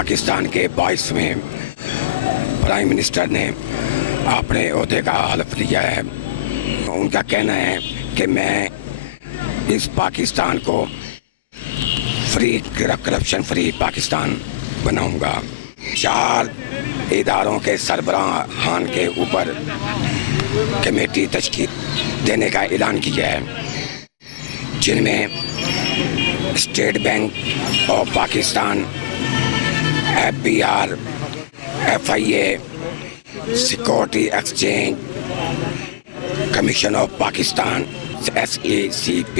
पाकिस्तान के 22वें prime minister ने अपने ओहदे का हल्फ लिया है। उनका कहना है कि मैं इस पाकिस्तान को करप्शन फ्री पाकिस्तान बनाऊंगा। 4 इदारों के सरबराहान के ऊपर कमेटी तश्कील देने का ऐलान किया है, जिनमें state bank of Pakistan, FBR, FIA, security exchange commission of Pakistan, SECP,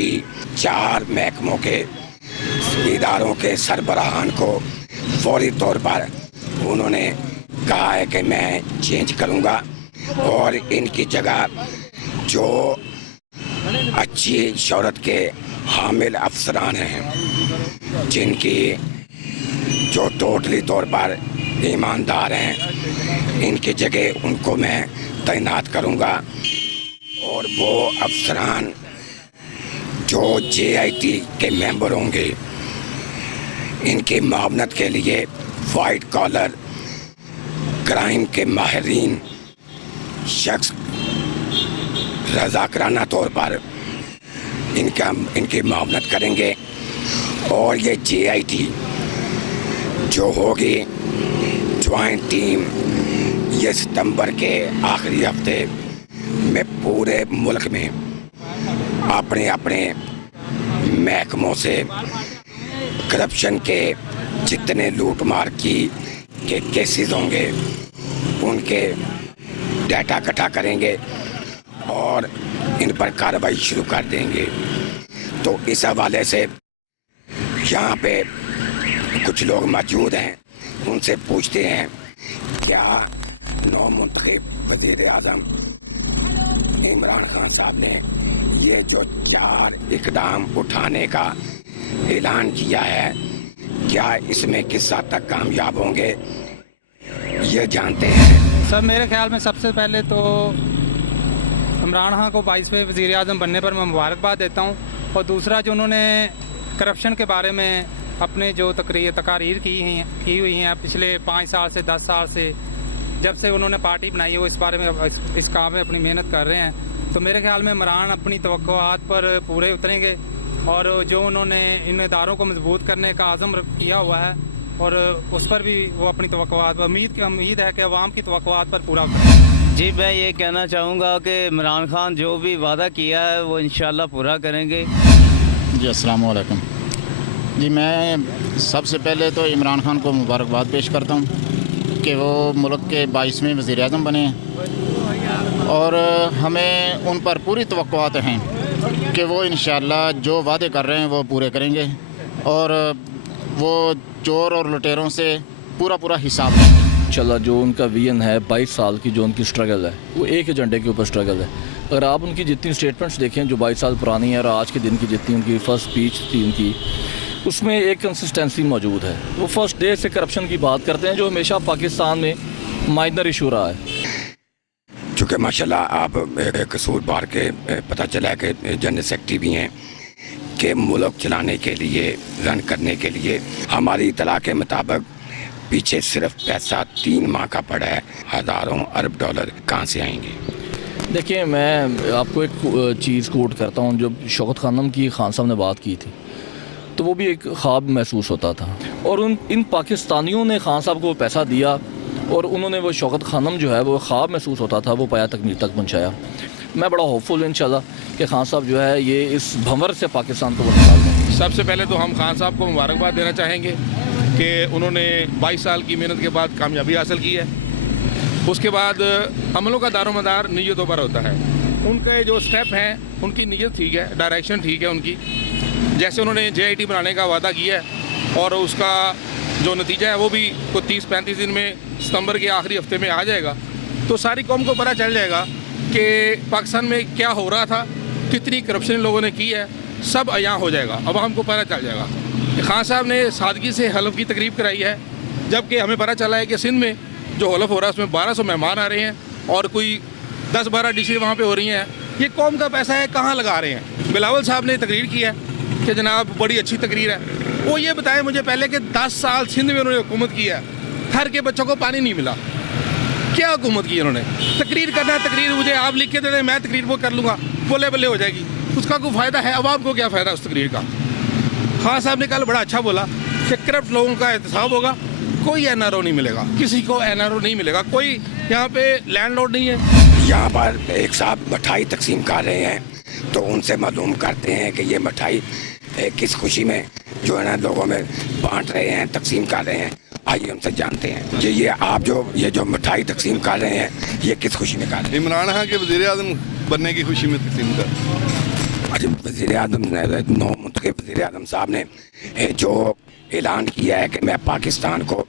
4 महकमों के इदारों के सरबराहान को फौरी तौर पर उन्होंने कहा है कि मैं चेंज करूंगा और इनकी जगह जो अच्छी शोहरत के हामिल अफसरान हैं, जिनकी जो टोटली तौर पर ईमानदार हैं, इनकी जगह उनको मैं तैनात करूंगा। और वो अफसरान जो JIT के मेंबर होंगे, इनकी मावनत के लिए वाइट कॉलर क्राइम के माहिरीन शख्स रज़ाकराना तौर पर इनकी मावनत करेंगे। और ये JIT जो होगी ज्वाइंट टीम, ये सितंबर के आखिरी हफ्ते में पूरे मुल्क में अपने अपने महकमों से करप्शन के जितने लूटमार के केसेस होंगे उनके डाटा इकट्ठा करेंगे और इन पर कार्रवाई शुरू कर देंगे। तो इस हवाले से यहाँ पे कुछ लोग मौजूद हैं, उनसे पूछते हैं क्या नौमुंतखब वज़ीर आज़म इमरान खान साहब ने ये जो 4 इकदाम उठाने का ऐलान किया है, क्या इसमें किस हद तक कामयाब होंगे, ये जानते हैं? सर मेरे ख्याल में सबसे पहले तो इमरान खान को 22वें वज़ीर आज़म बनने पर मैं मुबारकबाद देता हूँ। और दूसरा जो उन्होंने करप्शन के बारे में अपने जो तकारीर की हुई हैं पिछले 5 साल से 10 साल से, जब से उन्होंने पार्टी बनाई है, वो इस बारे में इस काम में अपनी मेहनत कर रहे हैं। तो मेरे ख्याल में इमरान अपनी तवक्कुआत पर पूरे उतरेंगे और जो उन्होंने इन इदारों को मजबूत करने का आज़म किया हुआ है और उस पर भी वो अपनी तवक्कुआत पर उम्मीद है कि अवाम की तवक्कुआत पर पूरा करें। जी मैं ये कहना चाहूँगा कि इमरान खान जो भी वादा किया है वो इंशाल्लाह पूरा करेंगे। जी अस्सलाम वालेकुम। जी मैं सबसे पहले तो इमरान खान को मुबारकबाद पेश करता हूँ कि वो मुल्क के 22वें वज़ीर आज़म बने हैं और हमें उन पर पूरी तवक्कुआत हैं कि वो इंशाअल्लाह जो वादे कर रहे हैं वो पूरे करेंगे और वो चोर और लुटेरों से पूरा हिसाब लेंगे। चला जो उनका विजन है 22 साल की जो उनकी स्ट्रगल है वो एक एजेंडे के ऊपर स्ट्रगल है। अगर आप उनकी जितनी स्टेटमेंट्स देखें जो 22 साल पुरानी है और आज के दिन की जितनी उनकी फ़र्स्ट स्पीच थी उनकी, उसमें एक कंसिस्टेंसी मौजूद है। वो फर्स्ट डे से करप्शन की बात करते हैं जो हमेशा पाकिस्तान में माइनर इशू रहा है। चूँकि माशाल्लाह आप कसूरबार के पता चला कि जनरल सेक्रेटरी भी हैं कि मुल्क चलाने के लिए, रन करने के लिए हमारी इतला के मुताबिक पीछे सिर्फ पैसा 3 माह का पड़ा है, हज़ारों अरब डॉलर कहाँ से आएंगे? देखिए मैं आपको एक चीज़ कोट करता हूँ। जब शौकत खानम की खान साहब ने बात की थी तो वो भी एक ख्वाब महसूस होता था और इन पाकिस्तानियों ने खान साहब को पैसा दिया और उन्होंने वो शौकत खानम जो है वो ख्वाब महसूस होता था वो पाया तकमील तक पहुँचाया। मैं बड़ा होपफुल इंशाल्लाह कि खान साहब जो है ये इस भंवर से पाकिस्तान को निकाल दें। सबसे पहले तो हम खान साहब को मुबारकबाद देना चाहेंगे कि उन्होंने 22 साल की मेहनत के बाद कामयाबी हासिल की है। उसके बाद अमलों का दारोमदार नीयतों पर होता है। उनके जो स्टेप हैं उनकी नीयत ठीक है, डायरेक्शन ठीक है उनकी। जैसे उन्होंने JIT बनाने का वादा किया है और उसका जो नतीजा है वो भी कुछ 30-35 दिन में सितंबर के आखिरी हफ्ते में आ जाएगा, तो सारी कौम को पता चल जाएगा कि पाकिस्तान में क्या हो रहा था, कितनी करप्शन लोगों ने की है, सब अयां हो जाएगा, अवाम को पता चल जाएगा। खान साहब ने सादगी से हलफ की तकरीब कराई है, जबकि हमें पता चला है कि सिंध में जो हलफ हो रहा है उसमें 1200 मेहमान आ रहे हैं और कोई 10-12 डिशें वहाँ पे हो रही हैं। ये कौम का पैसा है, कहाँ लगा रहे हैं? बिलावल साहब ने तकरीर की है कि जनाब बड़ी अच्छी तकरीर है, वो ये बताएं मुझे पहले कि 10 साल सिंध में उन्होंने हुकूमत की है, हर के बच्चों को पानी नहीं मिला, क्या हुकूमत की उन्होंने? तकरीर करना है, तकरीर मुझे आप लिख के दे दें, मैं तकरीर वो कर लूँगा, बोले बल्ले हो जाएगी, उसका कोई फ़ायदा है? अवाम को क्या फ़ायदा उस तकरीर का? खान साहब ने कल बड़ा अच्छा बोला कि करप्ट लोगों का एहतसाब होगा, कोई एनआरओ नहीं मिलेगा, किसी को एनआरओ नहीं मिलेगा, कोई यहाँ पे लैंडलॉर्ड नहीं है। यहाँ पर एक साहब मिठाई तकसीम कर रहे हैं, तो उनसे मालूम करते हैं कि ये मिठाई किस खुशी में जो है ना लोगों में बांट रहे हैं, तकसीम कर रहे हैं। आइए उनसे जानते हैं कि ये जो मिठाई तकसीम कर रहे हैं ये किस खुशी में कर रहे हैं। इमरान खान के वज़ीर आज़म बनने की खुशी में तकसीम कर। अच्छा, वज़ीर आज़म ने नौ मुंतखब वज़ीर आज़म साहब ने जो ऐलान किया है कि मैं पाकिस्तान को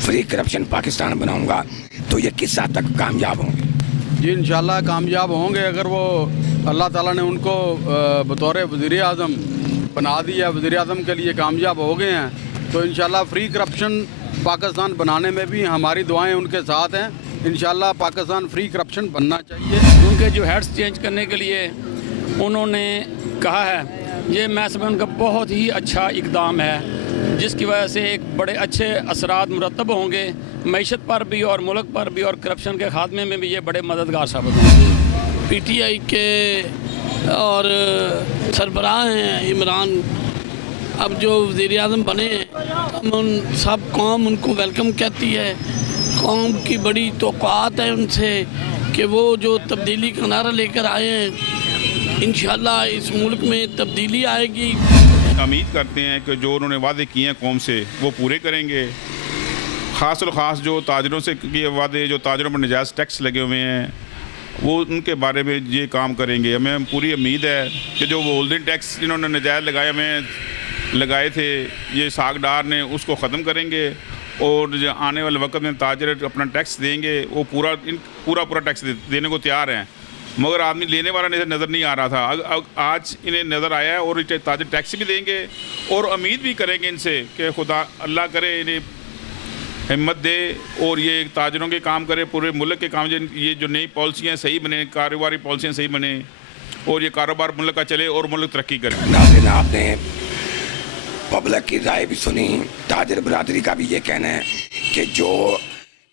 फ्री करप्शन पाकिस्तान बनाऊंगा, तो ये किस हद तक कामयाब होंगे? जी इंशाल्लाह कामयाब होंगे। अगर वो अल्लाह ताला ने उनको बतौर वज़ीर आज़म बना दिया, वज़ीर आज़म के लिए कामयाब हो गए हैं, तो इंशाल्लाह फ्री करप्शन पाकिस्तान बनाने में भी हमारी दुआएं उनके साथ हैं। इंशाल्लाह पाकिस्तान फ्री करप्शन बनना चाहिए। उनके जो हेड्स चेंज करने के लिए उन्होंने कहा है, ये मैं समझ उनका बहुत ही अच्छा इकदाम है, जिसकी वजह से एक बड़े अच्छे असरात मुरतब होंगे मईशत पर भी और मुल्क पर भी, और करप्शन के खात्मे में भी ये बड़े मददगार साबित होंगे। पीटीआई के और सरबराह हैं इमरान, अब जो वज़ीर आज़म बने हम उन सब कौम उनको वेलकम कहती है। कौम की बड़ी तौक़ात है उनसे कि वो जो तब्दीली का नारा लेकर आए हैं, इंशाल्लाह इस मुल्क में तब्दीली आएगी। उम्मीद करते हैं कि जो उन्होंने वादे किए हैं कौम से वो पूरे करेंगे। ख़ास और ख़ास जो ताजरों से किए वादे, जो ताजरों पर नजायज़ टैक्स लगे हुए हैं, वो उनके बारे में ये काम करेंगे। हमें पूरी उम्मीद है कि जो वो गोल्डन टैक्स इन्होंने नजायज़ लगाए थे ये सागदार ने, उसको ख़त्म करेंगे, और जो आने वाले वक्त में ताजर अपना टैक्स देंगे वो पूरा टैक्स देने को तैयार हैं, मगर आदमी लेने वाला नज़र नहीं आ रहा था। आज इन्हें नज़र आया है और ताजर टैक्स भी देंगे, और उम्मीद भी करेंगे इनसे कि खुदा अल्लाह करे इन्हें हिम्मत दे और ये ताजरों के काम करे, पूरे मुल्क के काम, ये जो नई पॉलिसियाँ सही बने, कारोबारी पॉलिसियाँ सही बने, और ये कारोबार मुल्क का चले और मुल्क तरक्की करे। नाज़रीन, आपने पब्लिक की राय भी सुनी, ताजर बरादरी का भी ये कहना है कि जो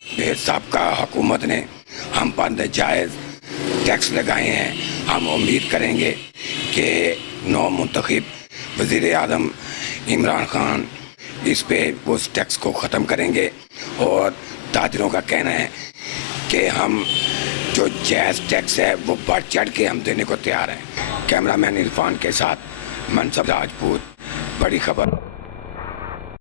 बेसाबका हुकूमत ने हम पर नाजायज़ टैक्स लगाए हैं, हम उम्मीद करेंगे कि नौ मुंतखब वज़ीर आज़म इमरान खान इस पे उस टैक्स को ख़त्म करेंगे। और ताजरों का कहना है कि हम जो जायज़ टैक्स है वो बढ़ चढ़ के हम देने को तैयार हैं। कैमरामैन इरफान के साथ मनसब राजपूत, बड़ी खबर।